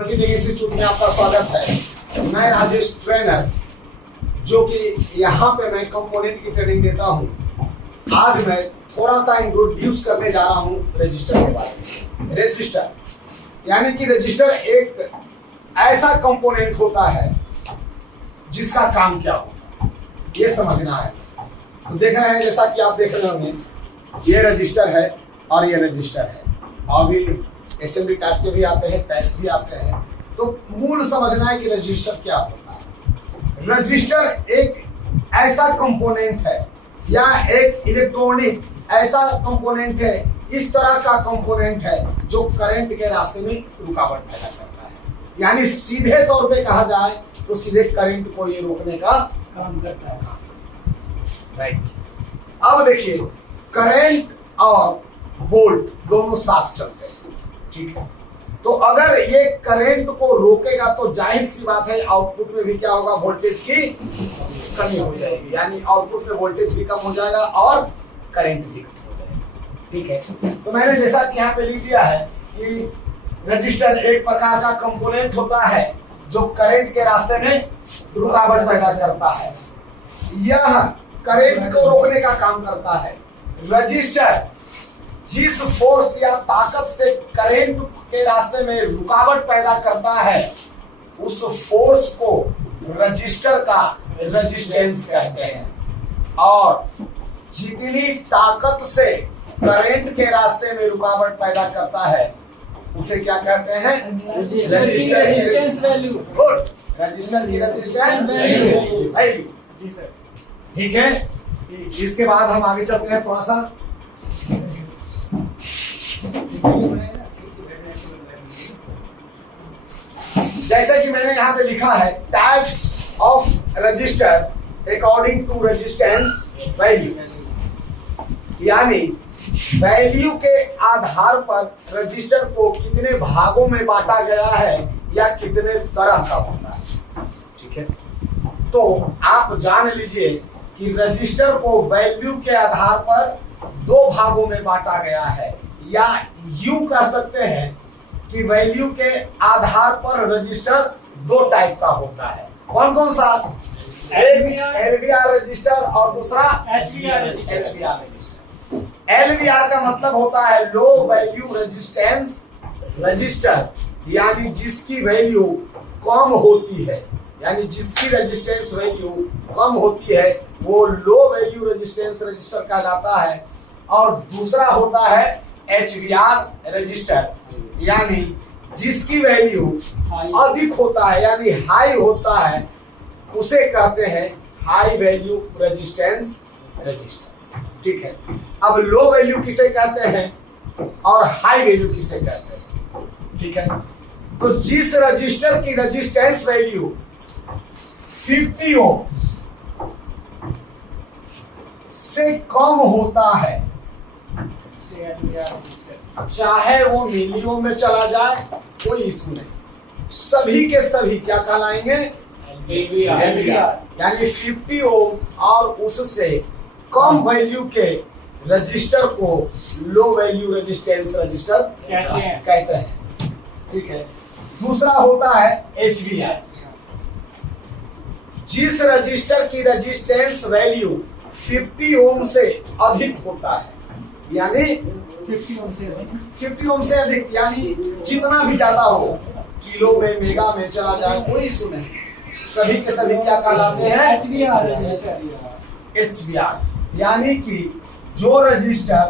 Institute में आपका स्वागत है। मैं राजेश ट्रेनर, जो कि यहाँ पे मैं कंपोनेंट की ट्रेनिंग देता हूँ। आज मैं थोड़ा सा इंट्रोड्यूस करने जा रहा हूँ रजिस्टर के बारे में। रजिस्टर यानी कि रजिस्टर एक ऐसा कंपोनेंट होता है जिसका काम क्या होता है, ये समझना है। तो देख रहे हैं, जैसा कि आप देख रहे होंगे, ये रजिस्टर है और ये रजिस्टर है। अभी असेंबली टाइप के भी आते हैं, टैक्स भी आते हैं। तो मूल समझना है कि रजिस्टर क्या होता है। रजिस्टर एक ऐसा कंपोनेंट है या एक इलेक्ट्रॉनिक ऐसा कंपोनेंट है, इस तरह का कंपोनेंट है जो करंट के रास्ते में रुकावट पैदा करता है। यानी सीधे तौर पे कहा जाए तो सीधे करंट को ये रोकने का काम करता है। राइट। अब देखिए, करंट और वोल्ट दोनों साथ चलते हैं, ठीक है। तो अगर ये करंट को रोकेगा तो जाहिर सी बात है आउटपुट में भी क्या होगा, वोल्टेज की कमी हो जाएगी। यानी आउटपुट में वोल्टेज भी कम हो जाएगा और करंट भी कम हो जाएगा, ठीक है। तो मैंने जैसा कि यहाँ पे लिख दिया है कि रजिस्टर एक प्रकार का कंपोनेंट होता है जो करंट के रास्ते में रुकावट पैदा करता है। यह करंट को रोकने का काम करता है। रजिस्टर जिस फोर्स या ताकत से करंट के रास्ते में रुकावट पैदा करता है, उस फोर्स को रजिस्टर का रेजिस्टेंस कहते हैं। और जितनी ताकत से करंट के रास्ते में रुकावट पैदा करता है उसे क्या कहते हैं, रजिस्टर की रेजिस्टेंस। गुड, रजिस्टर की रेजिस्टेंस वैल्यू, ठीक है। इसके बाद हम आगे चलते हैं थोड़ा सा। जैसे कि मैंने यहाँ पे लिखा है, types of register according to resistance value, यानी वैल्यू के आधार पर रजिस्टर को कितने भागों में बांटा गया है या कितने तरह का होता है, ठीक है। तो आप जान लीजिए कि रजिस्टर को वैल्यू के आधार पर दो भागों में बांटा गया है, या यूं कह सकते हैं कि वैल्यू के आधार पर रजिस्टर दो टाइप का होता है। कौन कौन सा? एलवीआर रजिस्टर और दूसरा एचवीआर रजिस्टर। एलवीआर का मतलब होता है लो वैल्यू रेजिस्टेंस रजिस्टर, यानी जिसकी वैल्यू कम होती है, यानी जिसकी रेजिस्टेंस वैल्यू कम होती है वो लो वैल्यू रेजिस्टेंस रजिस्टर कहलाता है। और दूसरा होता है एचवीआर रजिस्टर, यानी जिसकी वैल्यू अधिक होता है यानी हाई होता है, उसे कहते हैं हाई वैल्यू रेजिस्टेंस रजिस्टर, ठीक है। अब लो वैल्यू किसे कहते हैं और हाई वैल्यू किसे कहते हैं, ठीक है। तो जिस रजिस्टर की रेजिस्टेंस वैल्यू 50 ओम से कम होता है, चाहे वो मिलियों में चला जाए कोई इशू नहीं, सभी के सभी क्या कहलाएंगे, एलवीआर। यानी 50 ओम और उससे कम वैल्यू के रजिस्टर को लो वैल्यू रेजिस्टेंस रजिस्टर कहते हैं, ठीक है। दूसरा होता है एचवीआर। जिस रजिस्टर की रेजिस्टेंस वैल्यू 50 ओम से अधिक होता है, यानी 50 ओम से अधिक, यानी जितना भी ज्यादा हो, किलो में मेगा में चला जाए कोई इशू नहीं, सभी के सभी क्या कहलाते हैं, एचवीआर। यानी कि जो रजिस्टर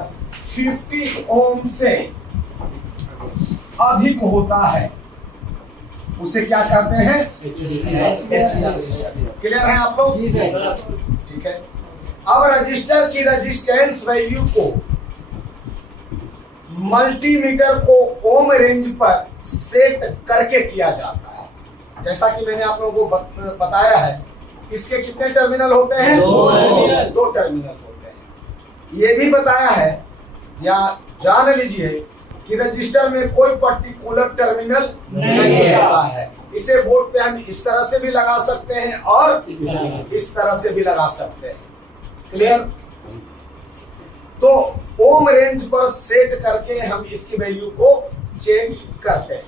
50 ओम से अधिक होता है उसे क्या कहते हैं, एचवीआर। क्लियर है आप लोग, ठीक है। अब रजिस्टर की रेजिस्टेंस वैल्यू को मल्टीमीटर को ओम रेंज पर सेट करके किया जाता है। जैसा कि मैंने आप लोगों को बताया है, इसके कितने टर्मिनल होते हैं, दो टर्मिनल होते हैं। ये भी बताया है, या जान लीजिए कि रजिस्टर में कोई पर्टिकुलर टर्मिनल नहीं होता है। इसे बोर्ड पे हम इस तरह से भी लगा सकते हैं और इस तरह से भी लगा सकते हैं। क्लियर? तो ओम रेंज पर सेट करके हम इसकी वैल्यू को चेंज करते हैं,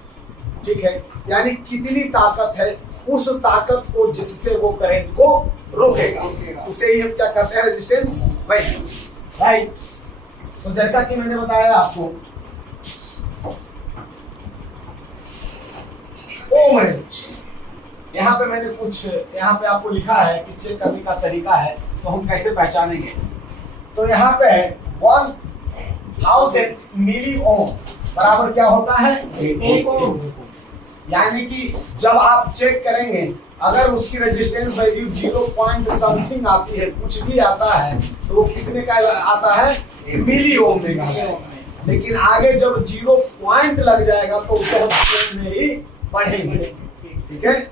ठीक है, यानी कितनी ताकत है, उस ताकत को जिससे वो करंट को रोकेगा, उसे ही हम क्या कहते हैं, रेजिस्टेंस वैल्यू, राइट। तो जैसा कि मैंने बताया आपको ओम रेंज, यहाँ पे मैंने कुछ यहाँ पे आपको लिखा है कि चेक करने का तरीका है, तो हम कैसे पहचानेंगे। तो यहाँ पे 1000 मिली ओम बराबर क्या होता है, 1 ओम। यानी कि जब आप चेक करेंगे अगर उसकी रेजिस्टेंस वैल्यू 0 पॉइंट समथिंग आती है, कुछ भी आता है, तो वो किसमें का आता है, मिली ओम में आता है। लेकिन आगे जब 0 पॉइंट लग जाएगा तो उसको हम ओम में ही पढ़ेंगे, ठीक है।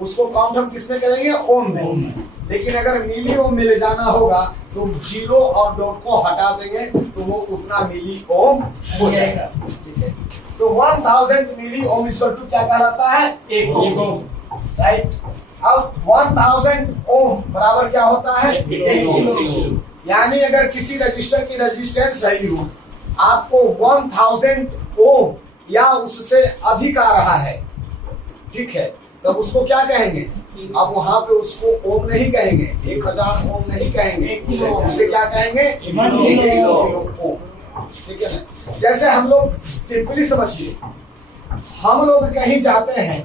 उसको काउंट हम किसमें करेंगे, ओम में। लेकिन अगर मिली ओम में ले जाना होगा तो 0 और डॉट को हटा देंगे तो वो उतना मिली ओम हो जाएगा, ठीक है। तो 1000 मिली ओम इक्वल टू क्या कहलाता है, 1 ओम, राइट। अब 1000 ओम बराबर क्या होता है, 1 ओम। यानी अगर किसी रजिस्टर की रेजिस्टेंस वैल्यू आपको 1000 ओम या उससे अधिक आ रहा है, ठीक है, तब उसको क्या कहेंगे, अब वहां पे उसको ओम नहीं कहेंगे, 1000 ओम नहीं कहेंगे, उसे क्या कहेंगे, 1 किलो ओम, ठीक है ना। जैसे हम लोग सिंपली समझिए, हम लोग कहीं जाते हैं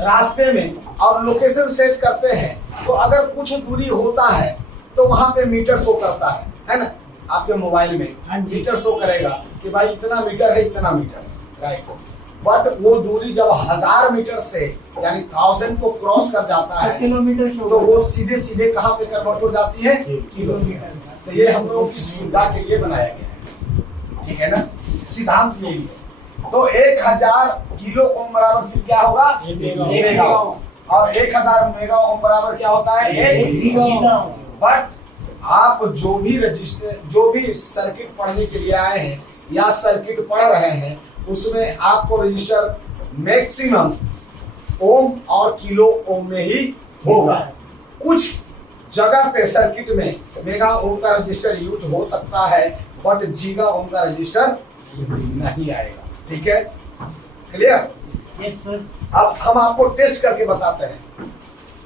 रास्ते में और लोकेशन सेट करते हैं, तो अगर कुछ दूरी होता है तो वहां पे मीटर शो करता है ना, आपके मोबाइल में मीटर शो करेगा कि भाई इतना मीटर है, इतना मीटर, राइट। बट वो दूरी जब 1000 मीटर से यानी 1000 को क्रॉस कर जाता है किलोमीटर, तो वो सीधे सीधे कहाँ पे कन्वर्ट हो जाती है, किलोमीटर। तो ये हम लोगों की सुविधा के लिए बनाया गया है, ठीक है ना, सिद्धांत यही है। तो 1000 किलो ओम बराबर फिर क्या होगा, मेगा ओम, और 1000 मेगा ओम बराबर क्या होता है, 1 गीगा ओम। बट आप जो भी सर्किट पढ़ने के लिए आए हैं या सर्किट पढ़ रहे हैं, उसमें आपको रजिस्टर मैक्सिमम ओम और किलो ओम में ही होगा। कुछ जगह पे सर्किट में मेगा ओम का रजिस्टर यूज हो सकता है, बट गीगा ओम का रजिस्टर नहीं आएगा, ठीक है, क्लियर। Yes sir. अब हम आपको टेस्ट करके बताते हैं,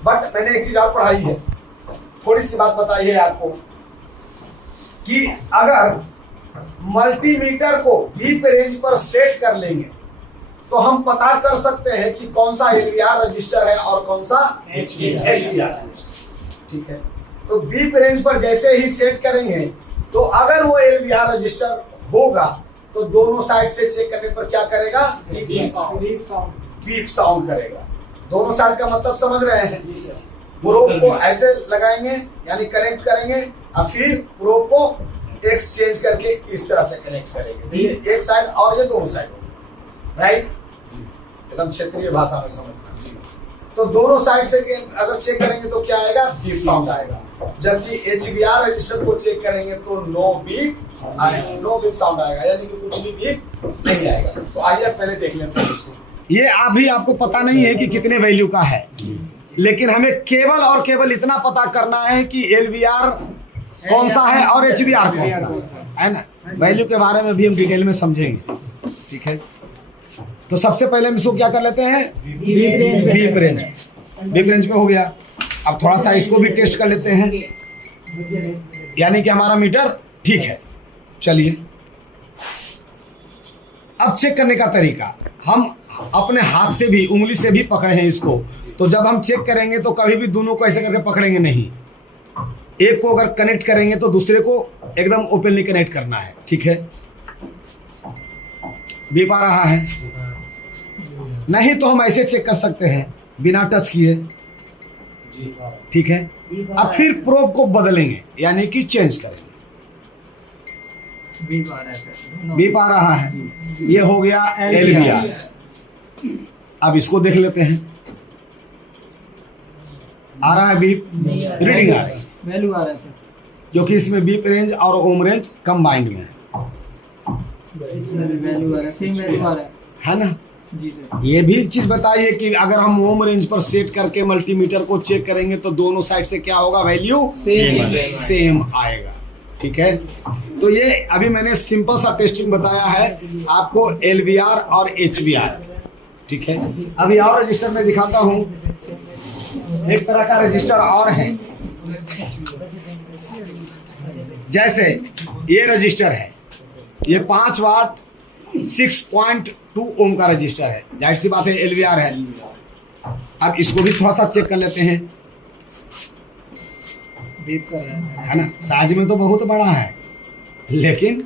बट मैंने एक चीज और पढ़ाई है, थोड़ी सी बात बताई है आपको कि अगर मल्टीमीटर को डीप रेंज पर सेट कर लेंगे तो हम पता कर सकते हैं कि कौन सा एलवीआर रजिस्टर है और कौन सा एचवीआर रजिस्टर, ठीक है। तो डीप रेंज पर जैसे ही सेट करेंगे तो अगर वो एलवीआर रजिस्टर होगा तो दोनों साइड से चेक करने पर क्या करेगा, बीप साउंड करेगा। दोनों साइड का मतलब समझ रहे हैं, प्रोब को ऐसे लगाएंगे यानी कनेक्ट करेंगे और फिर प्रोब को एक्सचेंज करके इस तरह से कनेक्ट करेंगे, तो ये एक साइड और ये दोनों साइड होंगे, राइट। एकदम क्षेत्रीय भाषा में समझना। तो दोनों साइड से अगर चेक करेंगे तो क्या आएगा, बीप साउंड आएगा। जबकि एचवीआर रजिस्टर को चेक करेंगे तो नो बीप आएगा, नो बीप साउंड आएगा, यानी कि कुछ भी बीप नहीं आएगा। तो आइए पहले देख लेते हैं इसको। ये अभी आपको पता नहीं है कि कितने वैल्यू का है, लेकिन हमें केवल और केवल इतना पता करना है कि एलवीआर कौन सा है और एचवीआर कौन सा है ना। वैल्यू के बारे में भी हम डिटेल में समझेंगे, ठीक है। तो सबसे पहले हम इसको क्या कर लेते हैं, डीप रेंज। डीप रेंज पे हो गया। अब थोड़ा सा इसको भी टेस्ट कर लेते हैं, यानी कि हमारा मीटर ठीक है। चलिए अब चेक करने का तरीका, हम अपने हाथ से भी उंगली से भी पकड़े हैं इसको, तो जब हम चेक करेंगे तो कभी भी दोनों को ऐसे करके पकड़ेंगे नहीं। एक को अगर कनेक्ट करेंगे तो दूसरे को एकदम ओपनली कनेक्ट करना है, ठीक है। बीप आ रहा है, नहीं तो हम ऐसे चेक कर सकते हैं बिना टच किए, ठीक है। अब फिर प्रोब को बदलेंगे यानी कि चेंज करेंगे। बीप आ रहा है, ये हो गया एलवीआर। अब इसको देख लेते हैं, आ रहा है बीप, रीडिंग आ रही है, वैल्यू आ रहा है सर, क्योंकि इसमें बीप रेंज और ओम रेंज कंबाइंड में वैल्यू आ रहा है, सेम वैल्यू आ रहा है ना जी सर। ये भी चीज बताइए कि अगर हम ओम रेंज पर सेट करके मल्टीमीटर को चेक करेंगे तो दोनों साइड से क्या होगा, वैल्यू सेम आएगा, ठीक है। तो ये अभी मैंने सिंपल सा टेस्टिंग बताया है आपको एलवीआर और एचवीआर। ठीक है। अभी और रजिस्टर में दिखाता हूँ, एक तरह का रजिस्टर और है। जैसे ये रजिस्टर है, ये 5 वाट 6.2 ओम का रजिस्टर है, जाहिर सी बात है LVR है। अब इसको भी थोड़ा सा चेक कर लेते हैं, बीप कर रहा है ना। साइज में तो बहुत बड़ा है, लेकिन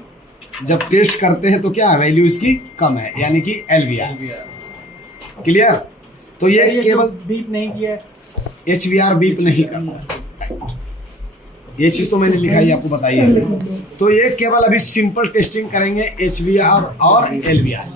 जब टेस्ट करते हैं तो क्या वैल्यू इसकी कम है, यानी कि LVR। है। क्लियर। तो ये केवल बीप नहीं किया, HVR बीप नहीं करता, ये चीज तो मैंने लिखा ही आपको बताइए। तो ये केवल अभी सिंपल टेस्टिंग करेंगे HVR और LVR।